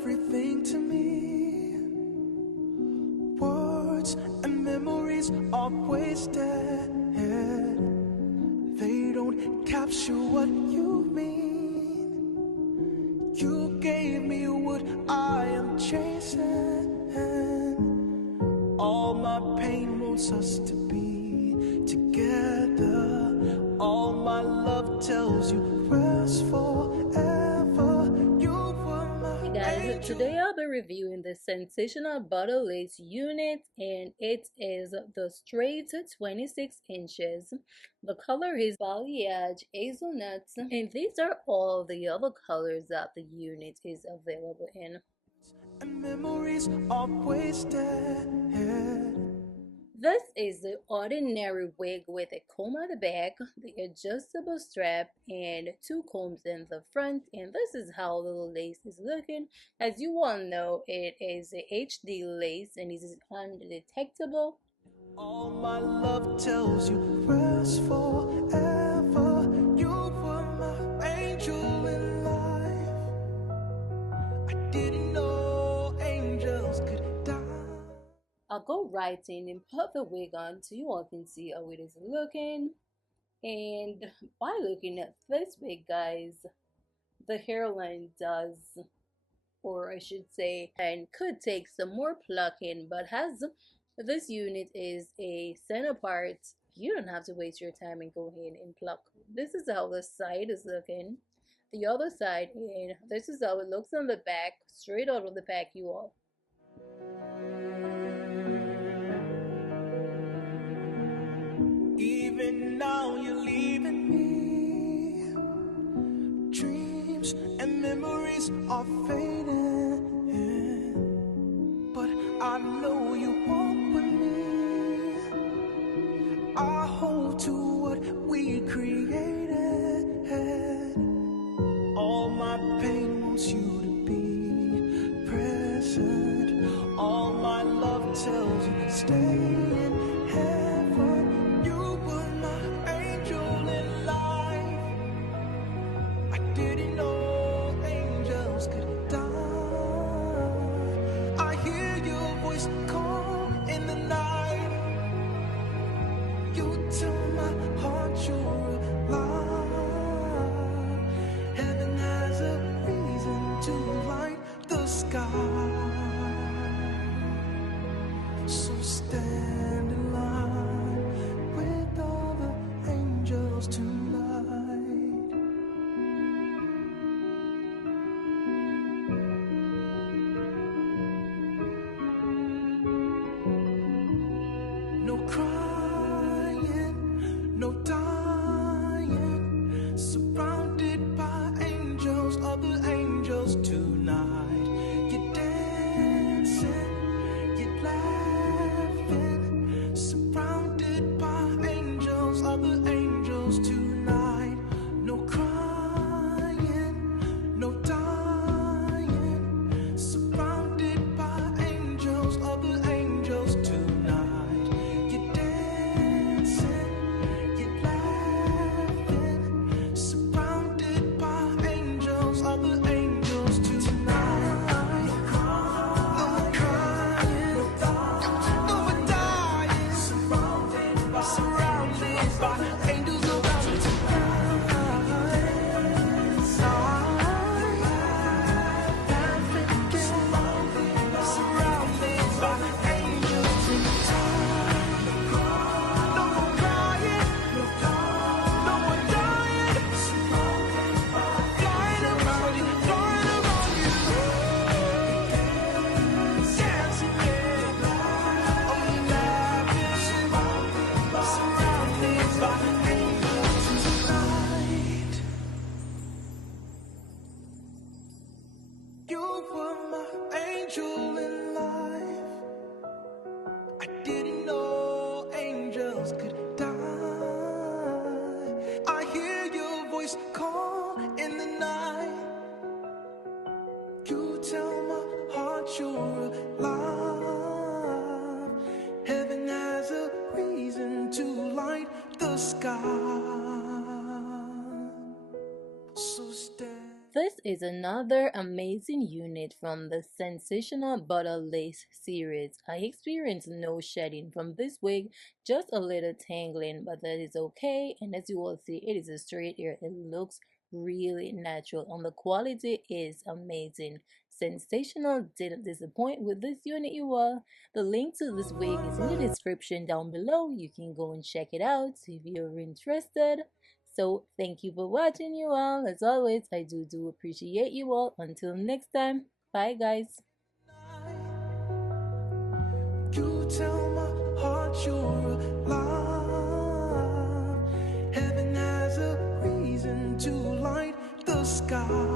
everything to me. Words and memories are wasted. They don't capture what you mean. You gave me what I am chasing. All my pain wants us to be together. All my love tells you rest forever. You were my Hey guys, angel. today I'll be reviewing the Sensational What Lace unit, and it is the straight 26 inches. The color is balayage hazelnuts, and these are all the other colors that the unit is available in. And memories are wasted. This is the ordinary wig with a comb at the back, the adjustable strap, and two combs in the front. And this is how the lace is looking. As you all know, it is a HD lace and it is undetectable. All my love tells you rest forever. You were my angel in life. I didn't know angels could die. I'll go right in and put the wig on so you all can see how it is looking. And by looking at this wig, guys, the hairline does, or I should say, and could take some more plucking, but as this unit is a center part, you don't have to waste your time and go ahead and pluck. This is how the side is looking, the other side, and this is how it looks on the back, straight out of the back, you all. Even now you're leaving me. Dreams and memories are fading, but I know you walk with me. I hold to what we created. All my pain wants you to be present. All my love tells you stay in heaven. You were my angel in life. I didn't know angels could die. I hear your voice call in the night. You tell my heart you're alive. Heaven has a reason to light the sky. So stand in line with all the angels tonight. No crying, no dying, surrounded by angels, other angels tonight. You're dancing, you're laughing, surrounded by angels, other angels tonight. No crying, no dying, surrounded by angels, other angels tonight. You're dancing, you're laughing, surrounded by angels, other angels tonight. No crying, no dying, surrounded by angels around me You were my angel in life. I didn't know angels could die. I hear your voice call in the night. You tell my heart you're alive. Heaven has a reason to light the sky. So stand. This is another amazing unit from the Sensational Butter Lace series. I experienced no shedding from this wig, just a little tangling, but that is okay. And as you will see, it is a straight hair. It looks really natural and the quality is amazing. Sensational didn't disappoint with this unit, you all. The link to this wig is in the description down below. You can go and check it out if you're interested. So thank you for watching, you all. As always, I do appreciate you all. Until next time, bye guys. You tell my heart you're alive. Heaven has a reason to light the sky.